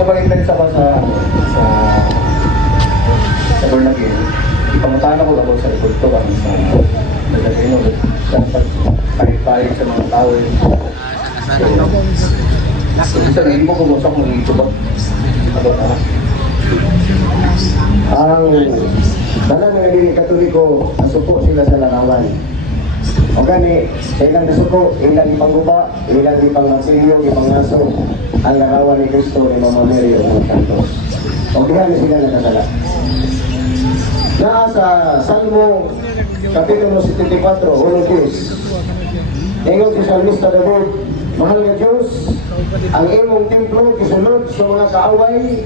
Pumalik sa sa born again, ipangutaan ako about sa likod ko kami sa Nagagino, dapat palit-palit sa mga tao. So, isa rin mo kumusok mo dito ba? Ang dalang mga dili Katoliko, nasuko sila sa larawan. O gani, sa ilang nasuko, ilang ipangguba, ilang ipangmasilyo, ipangaso, ang larawan ni Cristo ni Mama Mary o mga Santos. O diyan sila nakasala. Naa sa Salmo, Kapitulo 74, 1-10. Ingon si Salmista David, mahal nga Diyos, ang imong templo kisulod sa mga kaaway,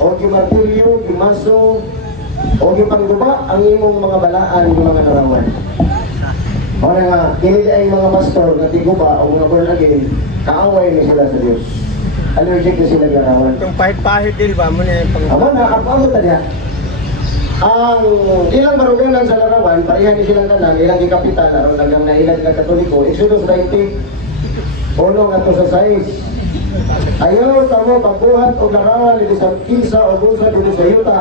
o gimartilyo, gimaso, o gipangguba ang imong mga balaan, mga larawan. O na nga, kinili ay mga pastor na tiguba o mga born again, kaaway na sila sa Diyos. Allergic na sila larawan. Yung pahit-pahit din ba mo na yung pang... Aba na, kapag tanya. Ang ilang maruganan sa larawan, parihan ni silang tanan, ilang ikapitan, aron lagang na ilang Katoliko, Exodus 20, uno nga to sa 6. Ayaw tamo pagbuhat o larawan ni sa kinsa o busa dito sa yuta.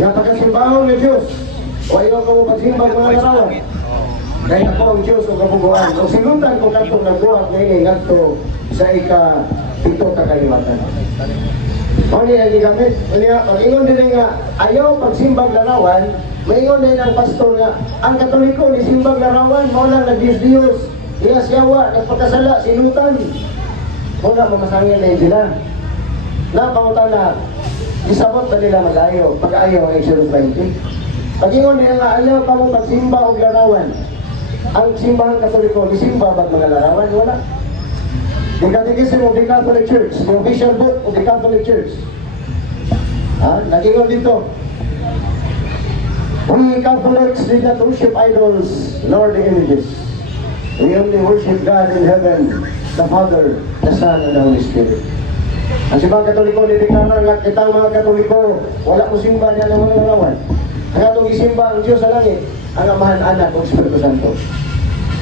Nga pagkasimbahon ni Diyos, o ayaw ka mo pagsimbang mga larawan. Kaya ako ang Diyos o kabuguan. O sinutan ko katong nagbuhat ngayon nga to sa ika-pito kakaliwatan. O niya ang gigamit. Pag-ingon din nga, ayaw pagsimbang larawan, maingon din ang pastor nga, ang Katoliko ni simbang larawan, maulang nag-Diyos-Diyos, iyas-yawa, nagpagkasala, sinutan. Muna mamasangin na yun sila. Napangutan na, isabot ba nila mag-ayaw, pag-ayaw ang Exodus 20. Pag-ingon nila nga, ayaw pa mo pagsimba o larawan. Ang simbahan Katoliko, ni simba ba mga larawan? Wala. The Catechism of the Catholic Church, the official book of the Catholic Church. Nag-ingon dito. We Catholics did not worship idols nor the images. We only worship God in heaven, the Father, the Son, and the Holy Spirit. Ang simbang Katoliko ni deklarar nga kitang mga Katoliko, wala mo simba niya ng mga larawan. Ang atong isimba ang Diyos sa langit, ang Amahan, Anak, o Espiritu Santo.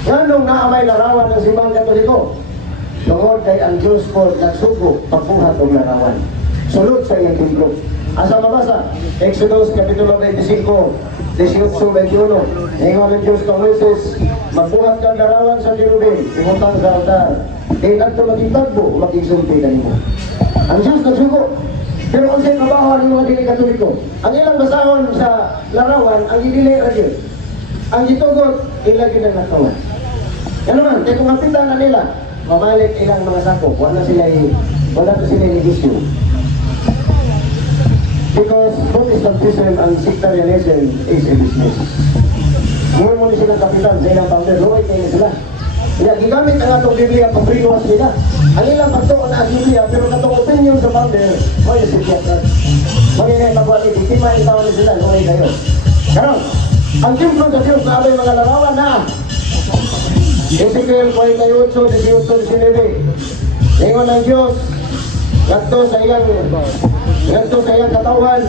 Nganong naamay larawan ng simbang Katoliko? Tungod kay ang Diyos ko nagsugo pagbuhat ng larawan. Sulod sa iyang templo. Asa mabasa? Exodus Kapitulo 25, 18-21. Ingon ng Diyos kang Moises, magbuhat kang larawan sa Jerubin, imutang sa altar. Kaya nagto maging tagbo, maging sulti ka nimo. Ang Diyos nagsugo. Pero kung sa'yo mabaho ang mga dili Katoliko, ang ilang basahon sa larawan, ang idili radyo. Ang gitugot, ilagi ng nakawan. Ano man, kaya kung kapitan na nila, mamalik ilang mga sakop, wala sila negosyo. Because Protestantism and sectarianism is a business. Ngayon mo silang kapitan sa ilang founder, luway kayo sila. Kaya gigamit ang atong Biblia pang brainwash nila. Ang ilang pagtuon na ang Biblia, pero katong opinion sa founder, may sikyatrat. Manginay magwali, biktima yung tao na sila, luway kayo. Karon, ang templo sa Diyos na abay mga larawan na Ezekiel 48, 18, 19. Ingon ng Diyos, ngadto sa iyang katawan,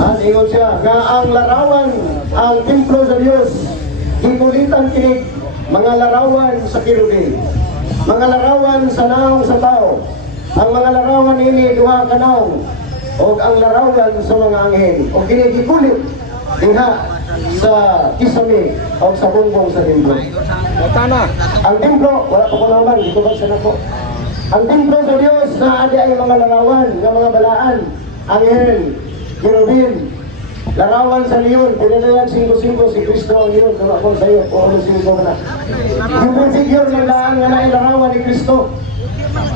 at ingon siya, nga ang larawan, ang templo sa Diyos, ipulitan kinig, mga larawan sa kirubin, mga larawan sa naong sa tao, ang mga larawan ini duha ka naong, o ang larawan sa mga anghel, o kinigikulit, diha sa kisame, o sa bongbong sa templo. Ang templo, wala pa ko naman, dito ba siya na po? Ang templo sa Diyos na adi ay mga larawan, ng mga balaan, anghel, kirubin, larawan sa leon, pinanayan 5-5 si Cristo ang leon, kung ako sa iyo, kung ano 5 na. Yung figure ng laan nga na larawan ni Cristo.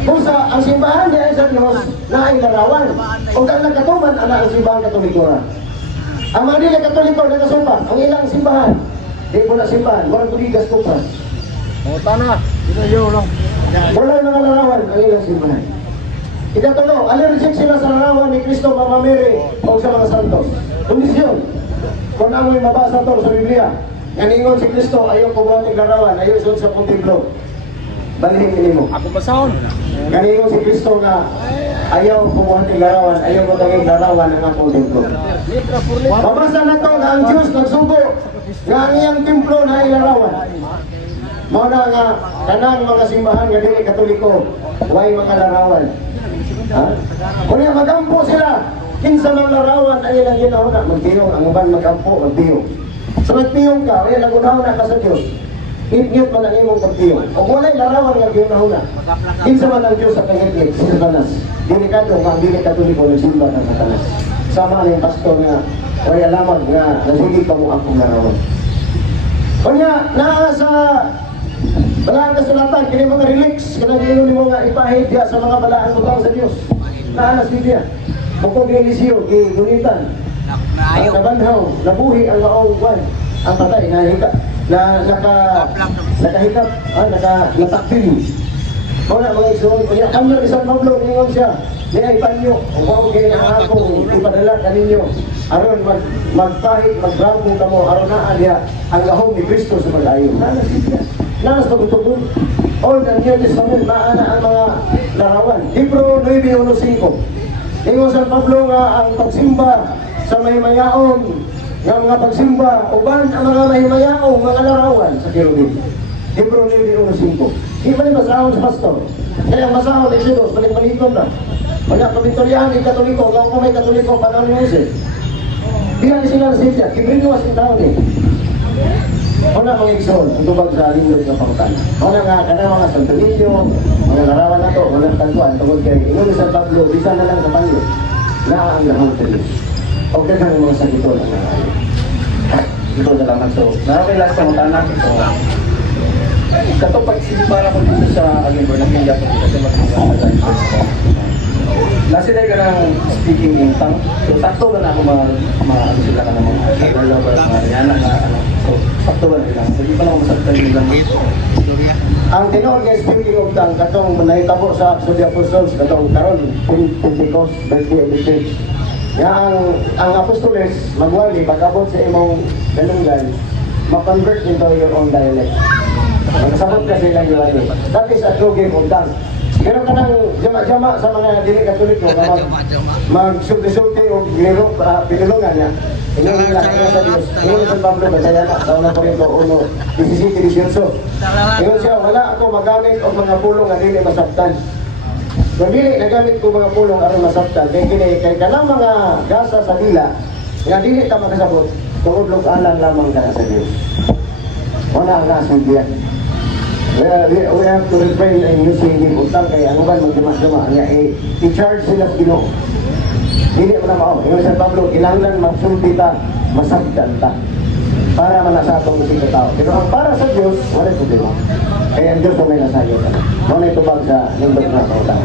Kung sa ang simbahan niya ay sa Diyos na ay larawan, kung ang nagkatuman, ang simbahan Katoliko na. Ang mga dili Katoliko na kasumpan, ang ilang simbahan, di po na simbahan, walang kuligas kupas. Tana, ito yun lang. Wala mga larawan ang ilang simbahan. Ikatulo, allergic sila sa larawan ni Cristo, Mama Mary, o sa mga santos. Kondisyon, kung amoy mabasa to sa Biblia, nganingon si Cristo, ayaw ko buhating larawan, ayaw sa templo. Balhin mo. Ako basahon. Nganingon si Cristo nga, ayaw ko buhating larawan, ayaw ko taging larawan ang akong templo. Mabasa na to na ang Diyos nagsugo, nga ang iyang templo na ilarawan. Muna nga, kanang mga simbahan nga dili Katoliko, way makalarawan. Ha? Kunya magampo sila. Kinsa man larawan ay lang ginahuna magtiyong ang uban magampo magtiyong. So magtiyong ka, ay nagunahuna ka sa Dios. Ngit man ang imong pagtiyong. O walay larawan nga ginahuna. Kinsa man ang Dios sa kangit si Satanas. Delikado nga dili katoliko nagsimba ng Satanas. Sama ning pastor nga way alaman nga nasigi pa mo akong larawan. Kunya naa sa balaan kasulatan kini mga relics kanang nimo nga ipahid diha sa mga balaan butang sa Dios. Naa na siya. Bukod ng Eliseo, gunitan, ang nabanhaw, nabuhi ang maong buwan, ang patay, nakahikap, natakbil. Mga igsoon ko niya, ang isang Pablo, ningon siya, di ay panyo, umaw kayo na akong ipadala kaninyo, aron magpahit, magrambong kamo, aron na aliya, ang lahong ni Kristo sa mag-ayon. Nanas pagutubon, all the New Testament, maana ang mga larawan. Hebrew 9:1-5. Ingon sa Pablo nga ang pagsimba sa mahimayaon nga mga pagsimba uban ang mga mahimayaong mga larawan sa Kerubin. Hebrew 9:1-5. Di ba basahon sa pastor? Kaya ang basahon ay silos, balik-balikon na. Wala kapitoryahan yung katoliko, kung may katoliko panahon ni Jose. Bilang sila sa siya, kibrinuwas yung tao eh. Wala mga igsoon, ang tubag sa lingkod ng pangkana. Wala nga ka na mga Santo Niño, mga larawan na to, walang tagpuan, tungkol kayo. Ingon sa Pablo, bisa na lang sa panyo, na ang lahang sa Diyos. O kaya mga sakito na nga. Ito na lang so. Nakakailan sa mga tanak ito. Katong pagsimba na ko dito sa Alimber ng Kenya ko kasi magmamahal sa nasi dahil ka ng speaking in tongue. So, sakto ba na ako ano sila ka ng mga lover, mga yana na ano. So, sakto ba na lang. So, di pa na ako masaktan yung lang. Ang tinuod nga speaking of tongue, katong nahitabo sa Acts of the Apostles, katong karon Pentecost, birthday of the church. Nga ang apostoles, magwali, pag-abot sa imong dalunggan, ma-convert into your own dialect. Magsabot ka sila yung that is a true game of tongue. Pero kanang jama-jama sa mga dili katoliko nga magsulti-sulti o pinulungan niya. Ingon nila kaya sa Diyos. Ingon sa Pablo, Basaya na, sa unang Korinto 1:17-18. Ingon siya, wala ako magamit o mga pulong nga dili masabtan. Kung dili nagamit ko mga pulong aron masabtan, kay kanang mga gasa sa dila, nga dili ka makasabot, tungod alang lamang ka na sa Diyos. Wala ang nasundiyan. We have to refrain in using the utang kaya ano ba magdama-dama niya i-charge sila sa Ginoo. Hindi mo na mao. Ingon sa Pablo, kinahanglan magsulti ta, masabtan ta para manasa atong isig na tao. Pero ang para sa Diyos, wala problema. Kaya ang Diyos may nasayo ka. Wala itubag sa lingkod na kautang.